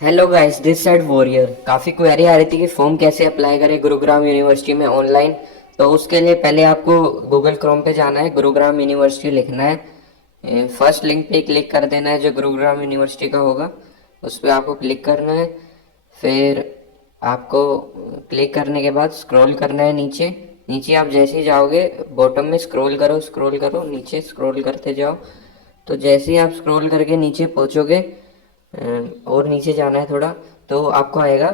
Hello guys, this side warrior. काफ़ी query आ रही थी कि फॉर्म कैसे अप्लाई करें गुरुग्राम यूनिवर्सिटी में ऑनलाइन। तो उसके लिए पहले आपको गूगल क्रोम पे जाना है, गुरुग्राम यूनिवर्सिटी लिखना है। फर्स्ट लिंक पे क्लिक कर देना है जो गुरुग्राम यूनिवर्सिटी का होगा, उस पर आपको क्लिक करना है। फिर आपको क्लिक करने के बाद स्क्रॉल करना है नीचे। नीचे आप जैसे ही जाओगे बॉटम में स्क्रॉल करो, नीचे स्क्रॉल करते जाओ। तो जैसे ही आप स्क्रॉल करके नीचे पहुंचोगे, और नीचे जाना है थोड़ा, तो आपको आएगा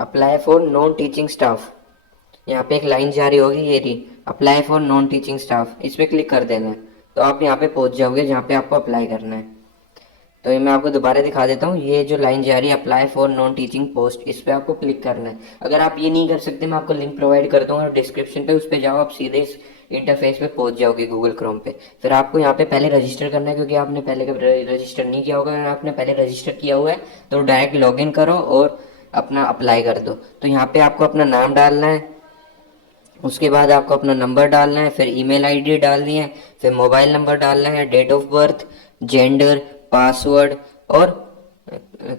apply for non teaching staff. यहाँ पे एक लाइन जारी होगी, ये रही, apply for non teaching staff. इस पर क्लिक कर देना है तो आप यहाँ पे पहुँच जाओगे जहाँ पे आपको अप्लाई करना है। तो ये मैं आपको दोबारा दिखा देता हूँ, ये जो लाइन जा रही है apply for non teaching post, इस पर आपको क्लिक करना है। अगर आप ये नहीं कर सकते, मैं आपको लिंक प्रोवाइड कर दूंगा डिस्क्रिप्शन पे, उस पर जाओ, आप सीधे इस इंटरफेस पे पहुंच जाओगे गूगल क्रोम पे। फिर आपको यहाँ पे पहले रजिस्टर करना है, क्योंकि आपने पहले कभी रजिस्टर नहीं किया होगा। अगर आपने पहले रजिस्टर किया हुआ है तो डायरेक्ट लॉग इन करो और अपना अप्लाई कर दो। तो यहाँ पे आपको अपना नाम डालना है, उसके बाद आपको अपना नंबर डालना है, फिर ईमेल आईडी डालनी है, फिर मोबाइल नंबर डालना है, date of birth, gender, password और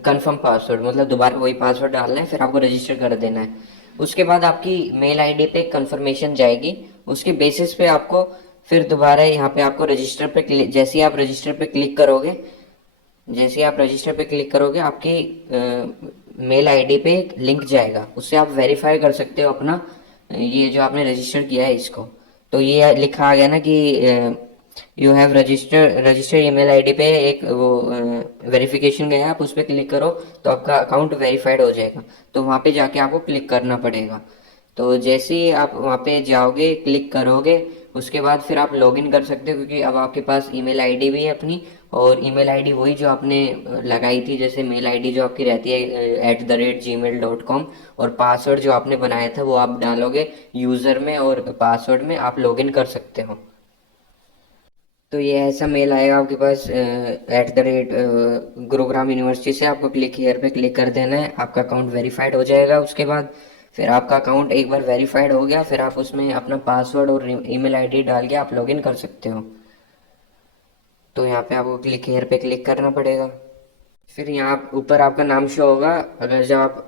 कंफर्म पासवर्ड, मतलब दोबारा वही पासवर्ड डालना है। फिर आपको रजिस्टर कर देना है। उसके बाद आपकी मेल आईडी पे कंफर्मेशन जाएगी, उसके बेसिस पे आपको फिर दोबारा यहाँ पे आपको रजिस्टर पे जैसे ही आप रजिस्टर पे क्लिक करोगे, आपकी मेल आईडी पे एक लिंक जाएगा, उससे आप वेरीफाई कर सकते हो अपना ये जो आपने रजिस्टर किया है इसको। तो ये लिखा आ गया ना कि you have register email ID पे एक वो वेरिफिकेशन गया है, आप उस पर क्लिक करो तो आपका अकाउंट वेरीफाइड हो जाएगा। तो वहाँ पे जाके आपको क्लिक करना पड़ेगा। तो जैसे ही आप वहाँ पे जाओगे, क्लिक करोगे, उसके बाद फिर आप लॉगिन कर सकते हो, क्योंकि अब आपके पास ईमेल आईडी भी है अपनी। और ईमेल आईडी वही जो आपने लगाई थी, जैसे मेल आईडी जो आपकी रहती है @gmail.com, और पासवर्ड जो आपने बनाया था वो आप डालोगे यूज़र में, और पासवर्ड में आप लॉगिन कर सकते हो। तो ये ऐसा मेल आएगा आपके पास गुरुग्राम यूनिवर्सिटी से। आपको क्लिक हियर पे क्लिक कर देना है, आपका अकाउंट वेरीफाइड हो जाएगा। उसके बाद फिर आपका अकाउंट एक बार वेरीफाइड हो गया, फिर आप उसमें अपना पासवर्ड और ईमेल आईडी डाल के आप लॉगिन कर सकते हो। तो यहाँ पे आपको क्लिक हियर पे क्लिक करना पड़ेगा। फिर यहाँ ऊपर आपका नाम शो होगा, अगर जब आप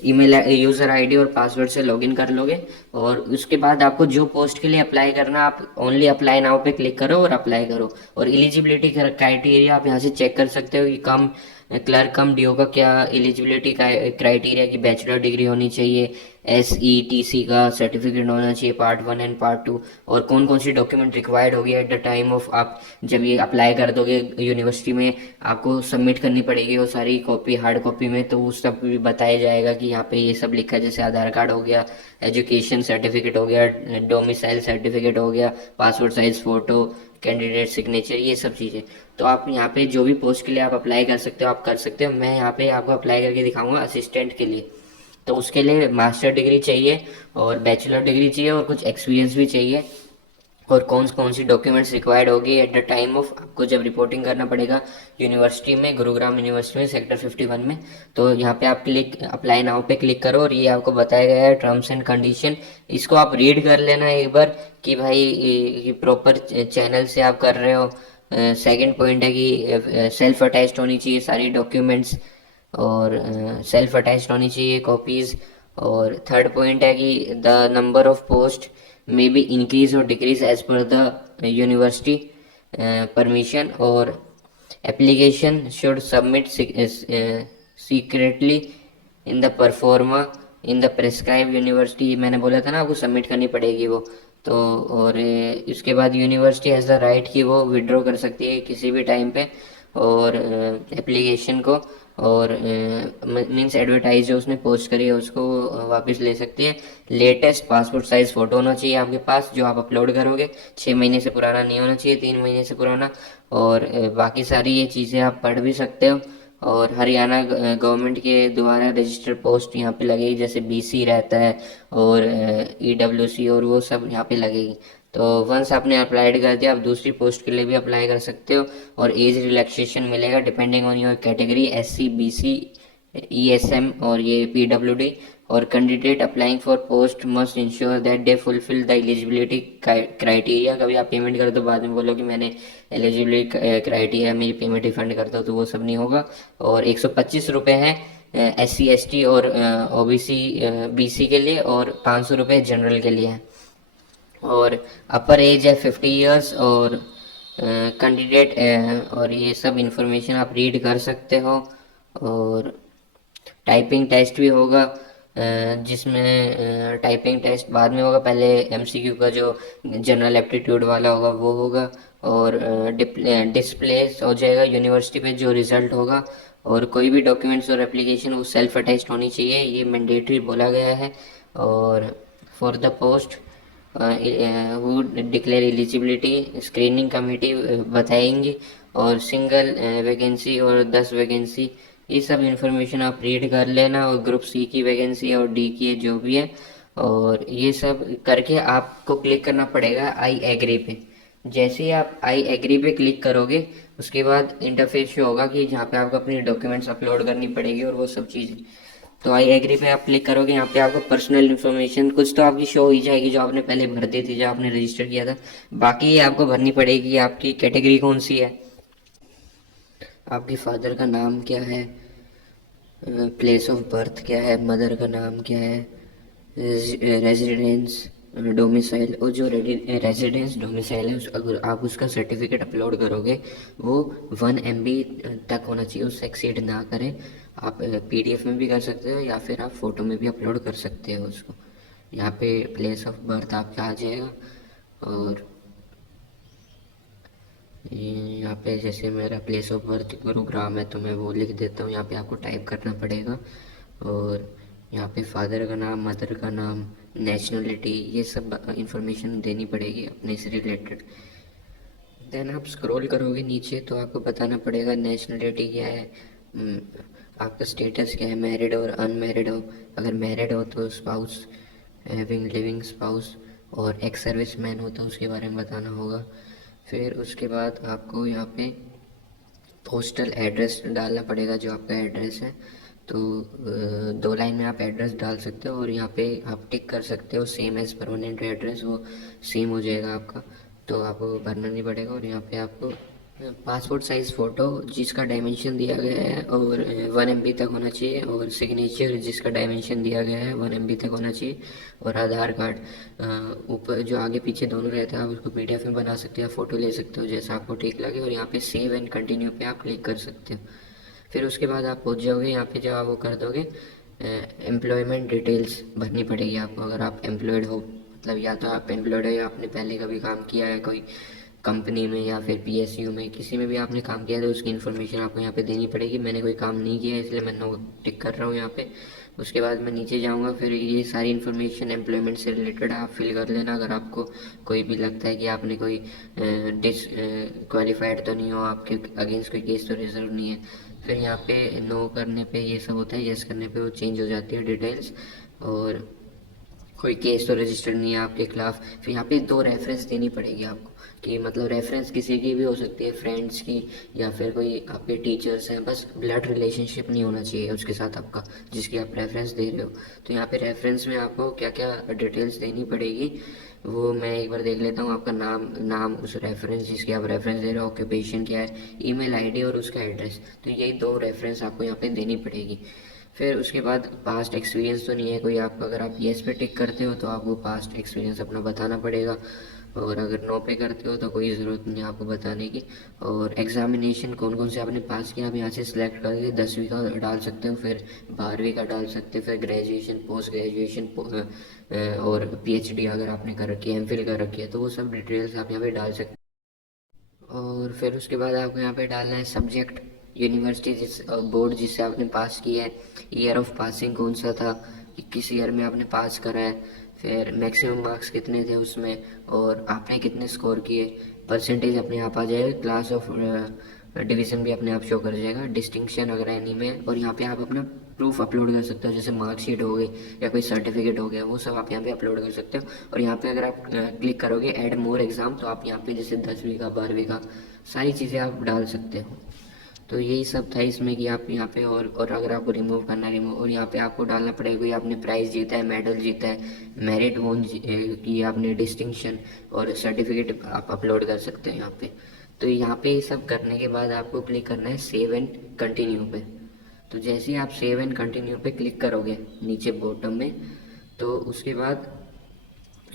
ईमेल यूज़र आईडी और पासवर्ड से लॉगिन कर लोगे। और उसके बाद आपको जो पोस्ट के लिए अप्लाई करना, आप ओनली अप्लाई नाउ पे क्लिक करो और अप्लाई करो। और एलिजिबिलिटी क्राइटेरिया आप यहाँ से चेक कर सकते हो कि कम क्लर्क कम डीओ का क्या एलिजिबिलिटी क्राइटेरिया की बैचलर डिग्री होनी चाहिए, SETC का सर्टिफिकेट होना चाहिए पार्ट 1 एंड पार्ट 2, और कौन कौन सी डॉक्यूमेंट रिक्वायर्ड होगी एट द टाइम ऑफ आप जब ये अप्लाई कर दोगे यूनिवर्सिटी में, आपको सबमिट करनी पड़ेगी वो सारी कॉपी हार्ड कॉपी में। तो उस सब भी बताया जाएगा कि यहाँ पे ये सब लिखा है, जैसे आधार कार्ड हो गया, एजुकेशन सर्टिफिकेट हो गया, डोमिसाइल सर्टिफिकेट हो गया, passport size photo, candidate signature, ये सब चीज़ें। तो आप यहाँ पे जो भी पोस्ट के लिए आप अप्लाई कर सकते हो आप कर सकते हो। मैं यहाँ पे आपको अप्लाई करके दिखाऊंगा असिस्टेंट के लिए। तो उसके लिए मास्टर डिग्री चाहिए और बैचलर डिग्री चाहिए और कुछ एक्सपीरियंस भी चाहिए, और कौन कौन सी डॉक्यूमेंट्स रिक्वायर्ड होगी एट द टाइम ऑफ आपको जब रिपोर्टिंग करना पड़ेगा यूनिवर्सिटी में, गुरुग्राम यूनिवर्सिटी में सेक्टर 51 में। तो यहाँ पे आप क्लिक अप्लाई नाउ पे क्लिक करो, और ये आपको बताया गया है टर्म्स एंड कंडीशन। इसको आप रीड कर लेना एक बार कि भाई ये प्रॉपर चैनल से आप कर रहे हो। सेकंड पॉइंट है कि सेल्फ अटैच्ड होनी चाहिए सारी डॉक्यूमेंट्स, और सेल्फ अटैच्ड होनी चाहिए कॉपीज़। और थर्ड पॉइंट है कि the number of post may be increase और decrease as per the university permission, और application should submit secretly in the proforma in the prescribe university. मैंने बोला था ना आपको सबमिट करनी पड़ेगी वो। तो और इसके बाद यूनिवर्सिटी हैज़ द राइट कि वो विड्रॉ कर सकती है किसी भी टाइम पे और एप्लीकेशन को, और मीन्स एडवर्टाइज जो उसने पोस्ट करी है उसको वापस ले सकती है। लेटेस्ट पासपोर्ट साइज़ फ़ोटो होना चाहिए आपके पास जो आप अपलोड करोगे, 6 महीने से पुराना नहीं होना चाहिए, 3 महीने से पुराना। और बाकी सारी ये चीज़ें आप पढ़ भी सकते हो। और हरियाणा गवर्नमेंट के द्वारा रजिस्टर्ड पोस्ट यहाँ पे लगेगी, जैसे BC रहता है और EWC, और वो सब यहाँ पे लगेगी। तो वंस आपने अप्लाइड कर दिया, आप दूसरी पोस्ट के लिए भी अप्लाई कर सकते हो, और एज रिलैक्सेशन मिलेगा depending on your category, SC BC ESM और ये PWD। और candidate applying for post must ensure that they fulfil the eligibility criteria. कभी आप पेमेंट कर दो बाद में बोलो कि मैंने एलिजिबिलिटी क्राइटेरिया मेरी पेमेंट रिफंड कर दो, तो वो सब नहीं होगा। और 125 रुपये है SC ST और OBC BC के लिए, और 500 रुपये जनरल के लिए है। और अपर एज है 50 ईयर्स, और कैंडिडेट और ये सब इंफॉर्मेशन आप रीड कर सकते हो। और टाइपिंग टेस्ट भी होगा, जिसमें टाइपिंग टेस्ट बाद में होगा, पहले MCQ का जो जनरल एप्टीट्यूड वाला होगा वो होगा। और डिस्प्ले हो जाएगा यूनिवर्सिटी पे जो रिज़ल्ट होगा। और कोई भी डॉक्यूमेंट्स और एप्लीकेशन वो सेल्फ अटैच्ड होनी चाहिए, ये मैंडेटरी बोला गया है। और फॉर द पोस्ट वो डिक्लेयर एलिजिबिलिटी स्क्रीनिंग कमेटी बताएंगी। और सिंगल वैकेंसी और 10 वैकेंसी, ये सब इन्फॉर्मेशन आप रीड कर लेना। और ग्रुप C की वैकेंसी और D की जो भी है, और ये सब करके आपको क्लिक करना पड़ेगा आई एग्री पे। जैसे ही आप आई एग्री पे क्लिक करोगे उसके बाद इंटरफेस शो होगा कि जहाँ पे आपको अपनी डॉक्यूमेंट्स अपलोड करनी पड़ेगी और वो सब चीज़ें। तो आई एग्री पे आप क्लिक करोगे, यहाँ पे आपको पर्सनल इन्फॉर्मेशन कुछ तो आपकी शो ही जाएगी जो आपने पहले भर दी थी, जो आपने रजिस्टर किया था। बाकी ये आपको भरनी पड़ेगी आपकी कैटेगरी कौन सी है, आपके फादर का नाम क्या है, प्लेस ऑफ बर्थ क्या है, मदर का नाम क्या है, रेजिडेंस डोमिसाइल, और जो रेजिडेंस डोमिसाइल है अगर आप उसका सर्टिफिकेट अपलोड करोगे वो 1 MB तक होना चाहिए, उससे एक्सीड ना करें। आप PDF में भी कर सकते हो या फिर आप फ़ोटो में भी अपलोड कर सकते हो उसको। यहाँ पे प्लेस ऑफ बर्थ आपका आ जाएगा। और यहाँ पे जैसे मेरा प्लेस ऑफ बर्थ गुरुग्राम है तो मैं वो लिख देता हूँ, यहाँ पे आपको टाइप करना पड़ेगा। और यहाँ पे फादर का नाम, मदर का नाम, नेशनलिटी, ये सब इंफॉर्मेशन देनी पड़ेगी अपने से रिलेटेड। देन आप स्क्रॉल करोगे नीचे तो आपको बताना पड़ेगा नेशनलिटी क्या है, आपका स्टेटस क्या है, मैरिड और अनमैरिड हो। अगर मैरिड हो तो स्पाउस, हैविंग लिविंग स्पाउस, और एक्स सर्विस मैन हो तो उसके बारे में बताना होगा। फिर उसके बाद आपको यहाँ पे पोस्टल एड्रेस डालना पड़ेगा, जो आपका एड्रेस है। तो 2 लाइन में आप एड्रेस डाल सकते हो, और यहाँ पे आप टिक कर सकते हो सेम एज़ परमानेंट एड्रेस, वो सेम हो जाएगा आपका, तो आपको भरना नहीं पड़ेगा। और यहाँ पे आपको पासपोर्ट साइज़ फ़ोटो जिसका डायमेंशन दिया गया है और 1 MB तक होना चाहिए, और सिग्नेचर जिसका डायमेंशन दिया गया है 1 MB तक होना चाहिए। और आधार कार्ड ऊपर जो आगे पीछे दोनों रहता है आप उसको PDF में बना सकते हो, फ़ोटो ले सकते हो जैसा आपको ठीक लगे। और यहाँ पे सेव एंड कंटिन्यू पे आप क्लिक कर सकते हो। फिर उसके बाद आप पहुँच जाओगे यहाँ पे, जब आप वो कर दोगे एम्प्लॉयमेंट डिटेल्स भरनी पड़ेगी आपको। अगर आप एम्प्लॉयड हो, मतलब या तो आप एम्प्लॉयड हो या आपने पहले कभी काम किया है कोई कंपनी में या फिर PSU में, किसी में भी आपने काम किया तो उसकी इन्फॉर्मेशन आपको यहाँ पे देनी पड़ेगी। मैंने कोई काम नहीं किया इसलिए मैं नो टिक कर रहा हूँ यहाँ पे। उसके बाद मैं नीचे जाऊँगा, फिर ये सारी इन्फॉर्मेशन एम्प्लॉयमेंट से रिलेटेड आप फिल कर लेना। अगर आपको कोई भी लगता है कि आपने कोई क्वालिफाइड तो नहीं हो, आपके अगेंस्ट कोई केस तो रिजर्व नहीं है, फिर यहाँ पे नो करने पे ये सब होता है, यस करने पे वो चेंज हो जाती है डिटेल्स। और कोई केस तो रजिस्टर्ड नहीं है आपके खिलाफ। फिर यहाँ पे 2 रेफरेंस देनी पड़ेगी आपको, कि मतलब रेफरेंस किसी की भी हो सकती है, फ्रेंड्स की या फिर कोई आपके टीचर्स हैं, बस ब्लड रिलेशनशिप नहीं होना चाहिए उसके साथ आपका जिसकी आप रेफरेंस दे रहे हो। तो यहाँ पे रेफरेंस में आपको क्या क्या डिटेल्स देनी पड़ेगी वो मैं एक बार देख लेता हूँ। आपका नाम उस रेफरेंस जिसकी आप रेफरेंस दे रहे हो, ऑक्यूपेशन क्या है, ईमेल आईडी और उसका एड्रेस, तो यही 2 रेफरेंस आपको यहाँ पे देनी पड़ेगी। फिर उसके बाद पास्ट एक्सपीरियंस तो नहीं है कोई आपका, अगर आप येस पे टिक करते हो तो आपको पास्ट एक्सपीरियंस अपना बताना पड़ेगा, और अगर नो पे करते हो तो कोई ज़रूरत नहीं आपको बताने की। और एग्ज़ामिनेशन कौन कौन से आपने पास किया आप यहाँ से सिलेक्ट करके 10वीं का डाल सकते हो, फिर 12वीं का डाल सकते हो, फिर ग्रेजुएशन, पोस्ट ग्रेजुएशन और PhD अगर आपने कर रखी है, MPhil कर रखी है, तो वो सब डिटेल्स आप यहाँ पे डाल सकते हो। और फिर उसके बाद आपको यहाँ पे डालना है सब्जेक्ट, यूनिवर्सिटी जिस बोर्ड जिससे आपने पास किया है, ईयर ऑफ पासिंग कौन सा था, किस ईयर में आपने पास करा है, फिर मैक्सिमम मार्क्स कितने थे उसमें, और आपने कितने स्कोर किए, परसेंटेज अपने आप आ जाएगा, क्लास ऑफ डिवीज़न भी अपने आप शो कर जाएगा, डिस्टिंक्शन अगर एनी में। और यहाँ पे आप अपना प्रूफ अपलोड कर सकते हो, जैसे मार्कशीट हो गई या कोई सर्टिफिकेट हो गया, वो सब आप यहाँ पे अपलोड कर सकते हो। और यहाँ पे अगर आप क्लिक करोगे ऐड मोर एग्ज़ाम, तो आप यहाँ पे जैसे 10वीं का, 12वीं का, सारी चीज़ें आप डाल सकते हो। तो यही सब था इसमें कि आप यहाँ पे और अगर आपको रिमूव करना है रिमूव, और यहाँ पे आपको डालना पड़ेगा कि आपने प्राइज़ जीता है, मेडल जीता है, मेरिट वोन की आपने डिस्टिंक्शन, और सर्टिफिकेट आप अपलोड कर सकते हैं यहाँ पे। तो यहाँ पे ये सब करने के बाद आपको क्लिक करना है सेव एंड कंटिन्यू पे। तो जैसे ही आप सेव एंड कंटिन्यू पे क्लिक करोगे नीचे बॉटम में, तो उसके बाद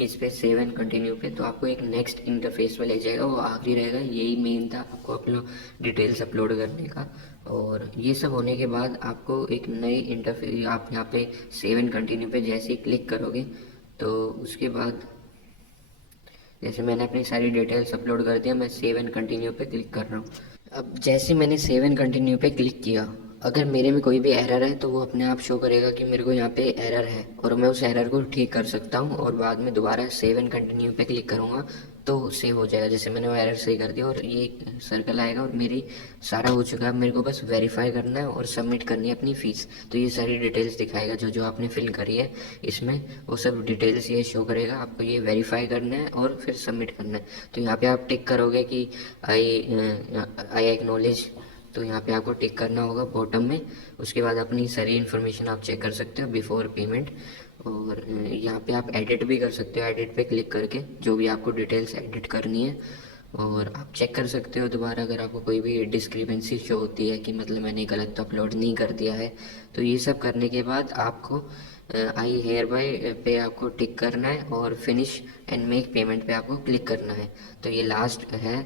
इस पे सेव एंड कंटिन्यू पे, तो आपको एक नेक्स्ट इंटरफेस पे ले जाएगा, वो आखिरी रहेगा। यही मेन था आपको अपना डिटेल्स अपलोड करने का। और ये सब होने के बाद आपको एक नई इंटरफेस, आप यहाँ पे सेव एंड कंटिन्यू पे जैसे ही क्लिक करोगे, तो उसके बाद जैसे मैंने अपनी सारी डिटेल्स अपलोड कर दिया, मैं सेव एंड कंटिन्यू पे क्लिक कर रहा हूँ। अब जैसे मैंने सेव एंड कंटिन्यू पे क्लिक किया, अगर मेरे में कोई भी एरर है तो वो अपने आप शो करेगा कि मेरे को यहाँ पे एरर है, और मैं उस एरर को ठीक कर सकता हूँ, और बाद में दोबारा सेव एंड कंटिन्यू पे क्लिक करूँगा तो सेव हो जाएगा। जैसे मैंने वो एरर सही कर दिया और ये सर्कल आएगा और मेरी सारा हो चुका है। मेरे को बस वेरीफाई करना है और सबमिट करनी है अपनी फ़ीस। तो ये सारी डिटेल्स दिखाएगा जो जो आपने फिल करी है इसमें, वो सब डिटेल्स ये शो करेगा। आपको ये वेरीफाई करना है और फिर सबमिट करना है। तो यहाँ पे आप टिक करोगे कि आई एक्नॉलेज, तो यहाँ पे आपको टिक करना होगा बॉटम में। उसके बाद अपनी सारी इन्फॉर्मेशन आप चेक कर सकते हो बिफोर पेमेंट। और यहाँ पे आप एडिट भी कर सकते हो, एडिट पे क्लिक करके जो भी आपको डिटेल्स एडिट करनी है, और आप चेक कर सकते हो दोबारा अगर आपको कोई भी डिस्क्रिपेंसी शो होती है कि मतलब मैंने गलत तो अपलोड नहीं कर दिया है। तो ये सब करने के बाद आपको आई हेयर बाय पे आपको टिक करना है, और फिनिश एंड मेक पेमेंट पे आपको क्लिक करना है। तो ये लास्ट है,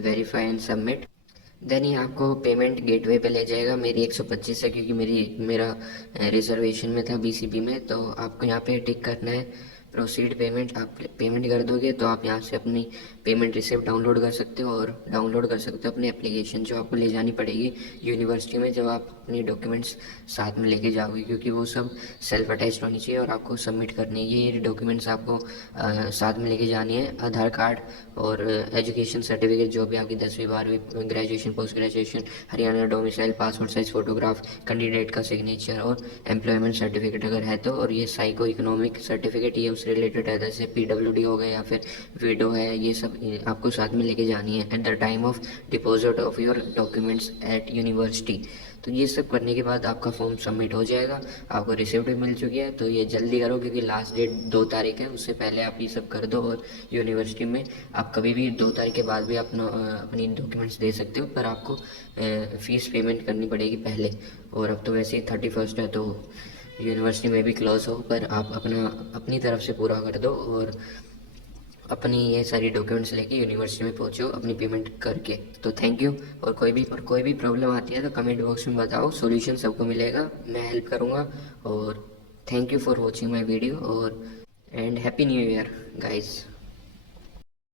वेरीफाई एंड सबमिट। देन ये आपको पेमेंट गेटवे पे ले जाएगा। मेरी 125 है क्योंकि मेरा रिजर्वेशन में था बीसीबी में। तो आपको यहाँ पे टिक करना है प्रोसीड पेमेंट। आप पेमेंट कर दोगे तो आप यहाँ से अपनी पेमेंट रिसिप्ट डाउनलोड कर सकते हो, और डाउनलोड कर सकते हो अपनी एप्लीकेशन जो आपको ले जानी पड़ेगी यूनिवर्सिटी में जब आप अपनी डॉक्यूमेंट्स साथ में लेके जाओगे, क्योंकि वो सब सेल्फ अटैच्ड होनी चाहिए और आपको सबमिट करनी है। ये डॉक्यूमेंट्स आपको साथ में लेके जानी है, आधार कार्ड और एजुकेशन सर्टिफिकेट जो भी आपकी 10वीं 12वीं graduation post graduation, Haryana domicile, passport size photograph, candidate का सिग्नेचर और एम्प्लॉयमेंट सर्टिफिकेट अगर है तो, और ये साइको इकोनॉमिक सर्टिफिकेट ये उससे रिलेटेड है, जैसे पीडब्ल्यूडी हो गया या फिर वीडो है, ये सब आपको साथ में लेके जानी है at the time of deposit of your documents eight university. तो ये सब करने के बाद आपका फॉर्म सबमिट हो जाएगा। आपको रिसिप्ट भी मिल चुकी है। तो ये जल्दी करो क्योंकि लास्ट डेट 2 तारीख है, उससे पहले आप ये सब कर दो। और यूनिवर्सिटी में आप कभी भी 2 तारीख के बाद भी अपनी डॉक्यूमेंट्स दे सकते हो, पर आपको फ़ीस पेमेंट करनी पड़ेगी पहले। और अब तो वैसे ही 31 है तो यूनिवर्सिटी में भी क्लोज हो, पर आप अपनी तरफ से पूरा कर दो और अपनी ये सारी डॉक्यूमेंट्स लेके यूनिवर्सिटी में पहुंचो अपनी पेमेंट करके। तो थैंक यू। और कोई भी प्रॉब्लम आती है तो कमेंट बॉक्स में बताओ, सॉल्यूशन सबको मिलेगा, मैं हेल्प करूँगा। और thank you for watching my video, और and happy new year guys.